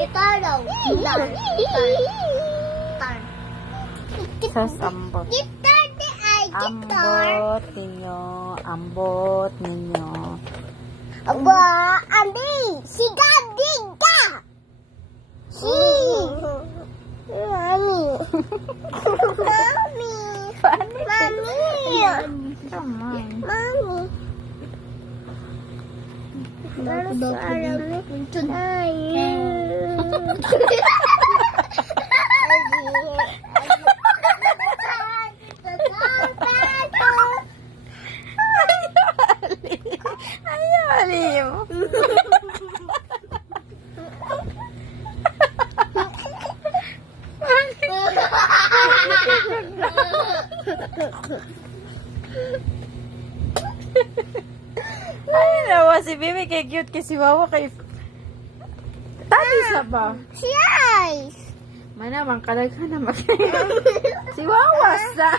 Gitar daw. Gitar. Gitar. Sasambot. Gitar di ay gitar. Ambot ninyo. Ambot ninyo. Aba, Andi, si Gading ka. Si. Mami. Mami. Paano? Mami. Come on. Mami. Ayaw, aliw. Ay, nawa si Bibi kay cute kay si Wawa kay Tati sa ba? Si Ice. Manamang kalag ka na si Wawa sa.